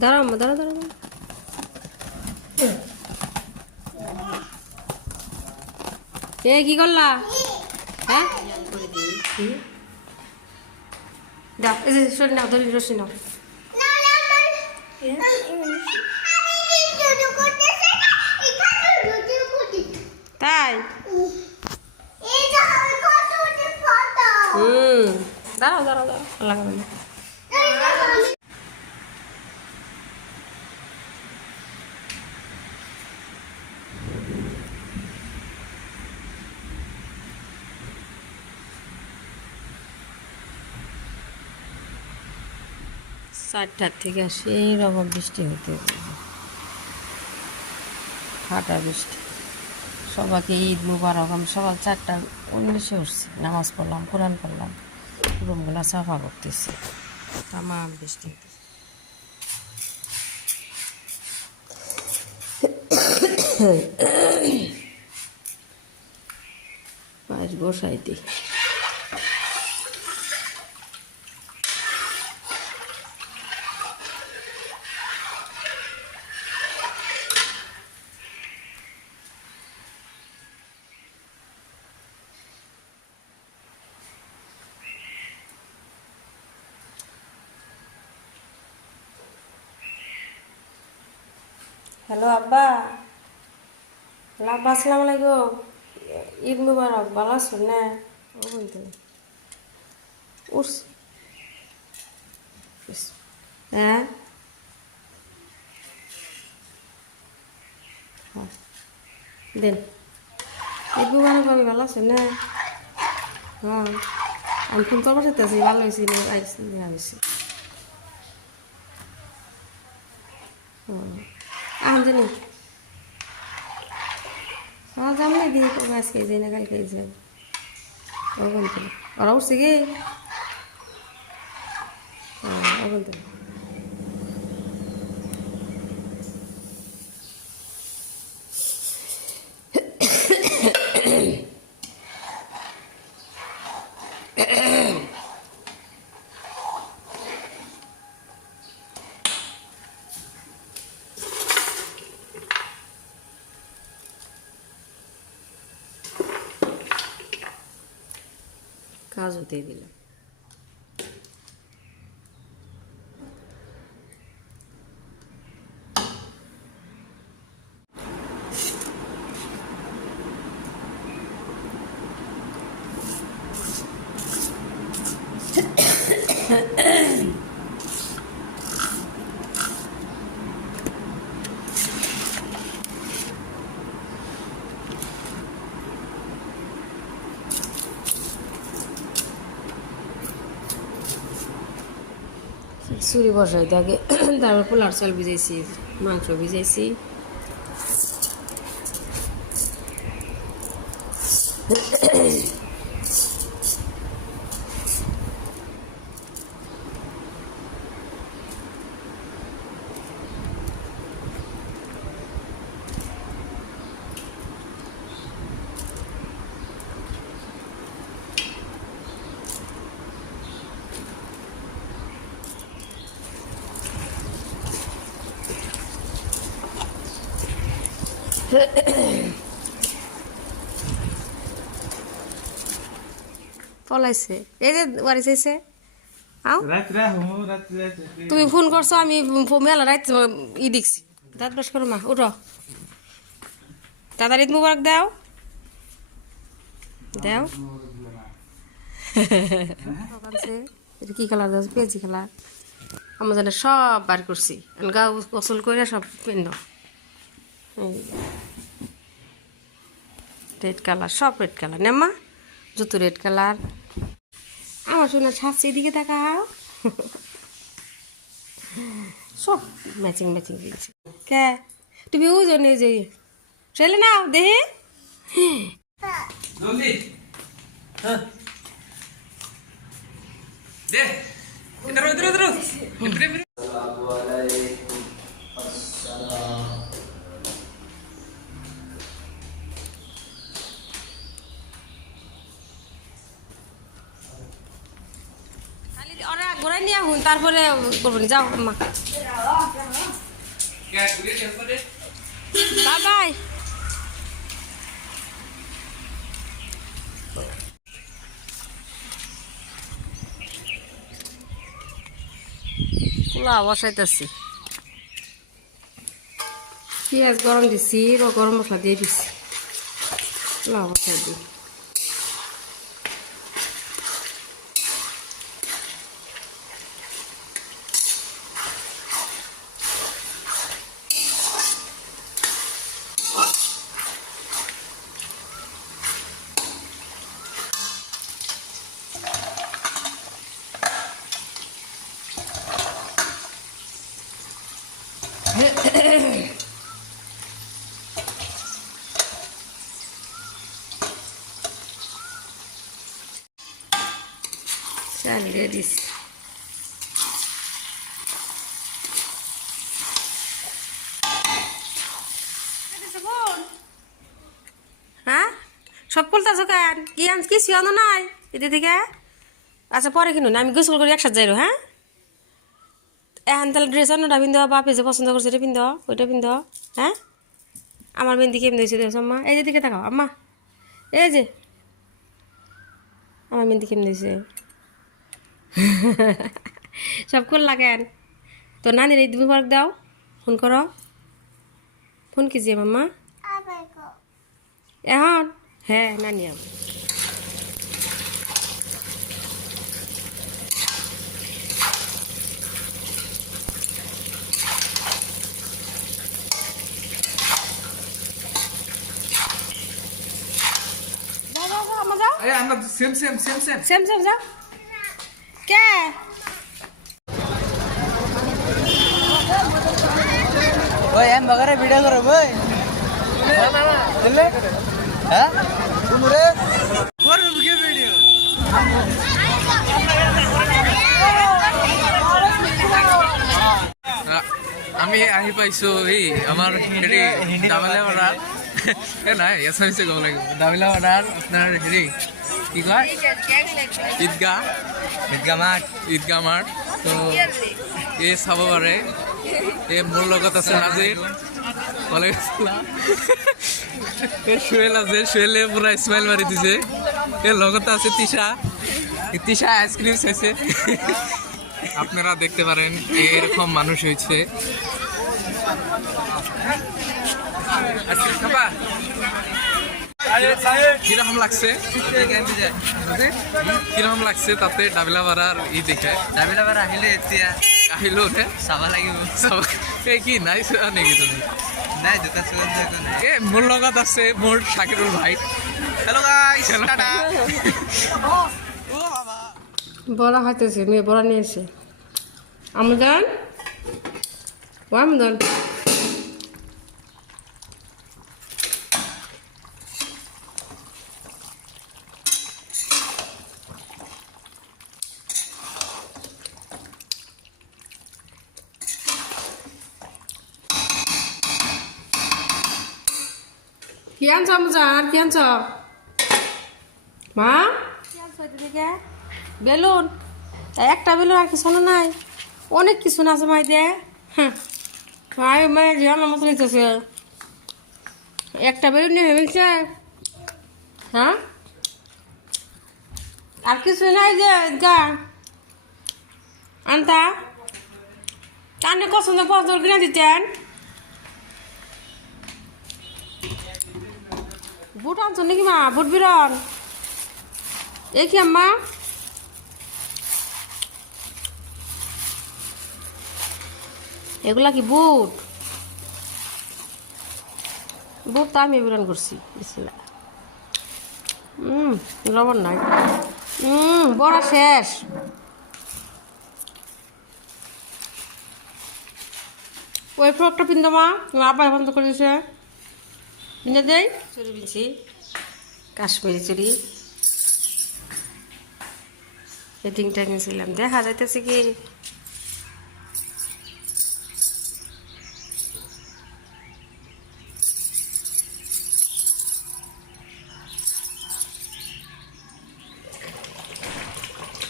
দাঁড়াও আম্মা, দাঁড়াও দাঁড়াও দাঁড়াও। এ কি করলা? হ্যাঁ দাও, এই যে সরি নাও, ধরি রসি নাও। তাই দাঁড়াও দাঁড়াও দাঁড়াও, লাগাবে না। চারটার থেকে সেই রকম বৃষ্টি হতে ফাটা বৃষ্টি। সবাইকে ঈদ মুবারক। আমি সকাল 4:19 উঠছি, নামাজ পড়লাম, কোরআন পড়লাম, রুমগুলা সাফা করতেছি, তামাম বৃষ্টি হতেছে। পাঁচ বসাইতে হ্যালো আব্বা। হ্যালো আব্বা, আসসালামু আলাইকুম। ঈদ মুবারক। ভালো আছো না? ও বলতে উঠছি। হ্যাঁ দেন। ঈদ মুবারক। আমি ভালো আছো না? হ্যাঁ আমি ফোন করবো চাইতেছি, ভালো হয়েছি আইসি আহ জানি। হ্যাঁ যাম না দিয়ে কবে, আজকে যাই না কালকে যাই। ও বলতে ওরা উঠছে কি? হ্যাঁ ও বলতে কাজও দিয়ে দিলাম। চুরি বসাই থাকে, তারপর পোলার চাল ভিজাইছি, মাংস ভিজাইছি। পলাইছে, এই যে বাড়ি চাইছে। আও তুমি ফোন করছো, আমি মেলা রাত ই দেখছি। দাঁত ব্রাশ করো মা, উঠো তাড়াতাড়ি। ঈদ মুবারক দাও দাও। এটা কি কালার দাও? পেঁয়াজি কালার। আমার জানে সব বার করছি, গা গোসল করে সব পেন। রেড কালার, সব রেড কালার নেমা, জুতো রেড কালার। আমার শোনা ছাড়ছে, এদিকে তাকাও। সব ম্যাচিং ম্যাচিং দিয়েছে। কে তুমি ওই জন্য যে ছেলে নাও দেহে। ঘোরাই নিয়ে হুন তারপরে করবো না, যাও মা, বাই বাই। পোলাও বসাইতেছি, পেঁয়াজ গরম দিছি, গরম মশলা দিয়ে দিছি, পোলাও বসাই দিই। চাল দিয়ে দিছি, হ্যাঁ সব খুলতেছো কেন? কি আনছ, কিছু আনো নাই এদি থেকে? আচ্ছা পরে কিনুন, আমি গোসল করি একসাথে যাইরো। হ্যাঁ এখন তাহলে ড্রেস আনোটা পিন্ধ, বাপে যে পছন্দ করছে এটা পিন্ধ, ওইটা পিন্ধ। হ্যাঁ আমার মেহেন্দি কেমন দিয়েছে দেখো আম্মা, এই যে দিকে তাকাও আম্মা, এই যে আমার মেহেন্দি কেমন দিয়েছে। সব খুল লাগেন তো, নানির এই তুমি ফরক দাও, ফোন করো, ফোন কি যে মাম্মা এখন? হ্যাঁ নানি আব same same same same same same যাও কে ওই এম বগরে ভিডিও করো ভাই দিলে হ্যাঁ তুমরে করব কি ভিডিও আমি আহি পাইছো এই আমার হেৰি ডাবলাৱাড়াৰ নাই এছামিছে ক'ব লাগিব ডাবলাৱাড়াৰ আপোনাৰ হেৰি কি কয় ঈদগাহ মাঠ তো এই চাব পাৰে। এই মোৰ লগত আছে নাজিৰ, কলেজ সুহেল আছে, সুহেলে পুরা স্মাইল মারি দিছে। এর লগতে আছে তিশা আইসক্রিম চাইছে। আপনারা দেখতে পারেন এরকম মানুষ হয়েছে। কিরকম লাগছে কিরকম লাগছে তাতে ডাবিলাপাড়ার ই দেখে? ডাবিলাপাড়া আহিলো নে চাব লাগিব। কি নাই চোৱা নেকি তুমি? নাই দুটা এ মোৰ লগত আছে মোৰ শাকিৰুল ভাই। Hello' guys, tata. ও বাবা বড়া খাইতেছে, মেয়ে বড়া নিয়ে এসে। আমদান ও আমদান কি আনছ আমদান? আর কি আনছ মা? কি আনছ এদিকে? বেলুন, একটা বেলুন আর কিছু নাই, অনেক কিছু না আছে মাই দে। হ্যাঁ মাই মানে আমার মতো নিতেছে, একটা বেলুন নিয়ে ভেবেছে। হ্যাঁ আর কিছু নাই যে গা আনতা কানে পছন্দ পছন্দ কিনে দিতেন। বুট আনছ নাকি মা? বুট বিরন এই কি আম্মা? এগুলা কি বুট? বুট তো আমি বিরান করছি। লবণ নাই, বড়া শেষ। ওই ফ্রকটা পিনতো মা, তোমার আব্বা বন্ধ করে দিয়েছে, পিনে দেই। চুরি পিনছি, কাশ্মীরি চুরি, ফিটিংটা কিনছিলাম, দেখা যাইতেছে কি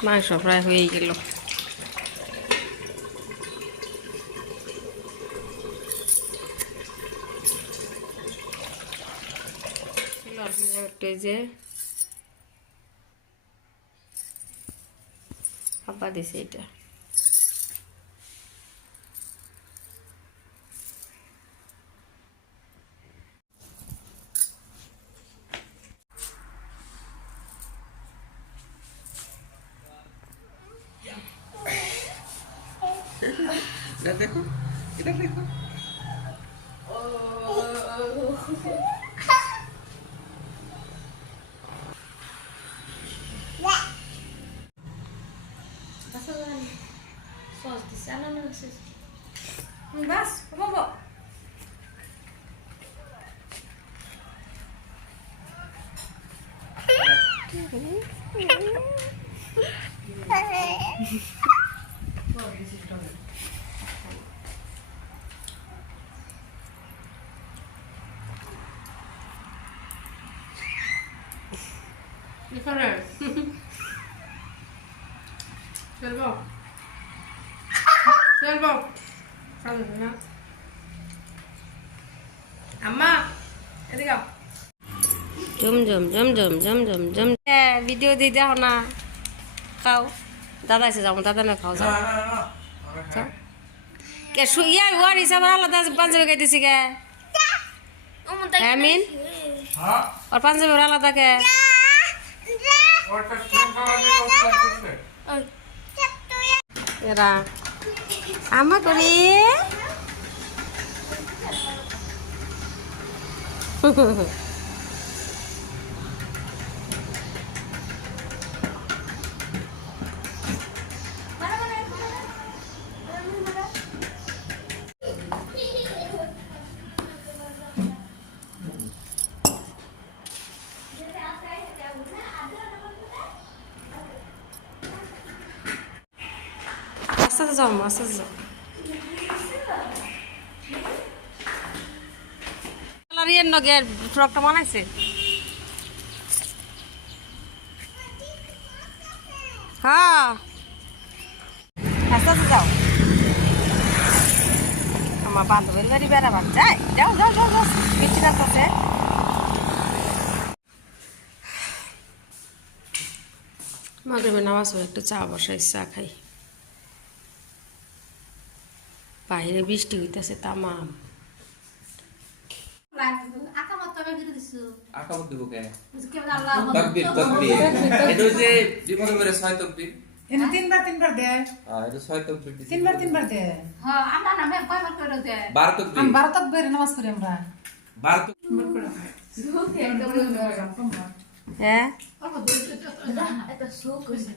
মাংস প্রায় হয়েই গেল। একটা এই যে আব্বা দিছে এটা। এটা দেখো, এটা দেখো। বাস বাবা এখানে চলবো চলবো না আম্মা এদিকে জম জম জম জম জম জম জম ভিডিও দিয়ে দেখো না খাও দাদা এসে যাবো দাদা না খাও যাও যাও। কে শুইয়া ওর হিসাবে আলাদা পাঞ্জাবি খাইতেছি কে আমিন ওর পাঞ্জাবি ওর আলাদা কে এরা আমা করি আস্তে আস্তে যাও আস্তে আস্তে যাও কালারিয়ার নগের ফ্রকটা বানাইছে হ্যাঁ আস্তে আস্তে যাও আমার বান্ধবীর বাড়ি বেড়াবার যাই যাও যাও যাও যাও বৃষ্টি আসতেছে মাগরিবের নামাজ পড়ে একটু চা বসাই চা খাই বাইরে বৃষ্টি হইতেছে তামাম আকামত দিব কে? তাকবীর, তাকবীর। এটা হচ্ছে বিপদে পড়ে 6 তাকবীর। এনে তিনবার দেয় এটা 6 তাকবীর দিছি। তিনবার দেয় হ্যাঁ আমরা নামে কয়বার করে দেয় 12 তাকবীর। আমি 12 তাকবীর নামাজ পড়ি আমরা 12 হ্যাঁ এটা শোক হইছে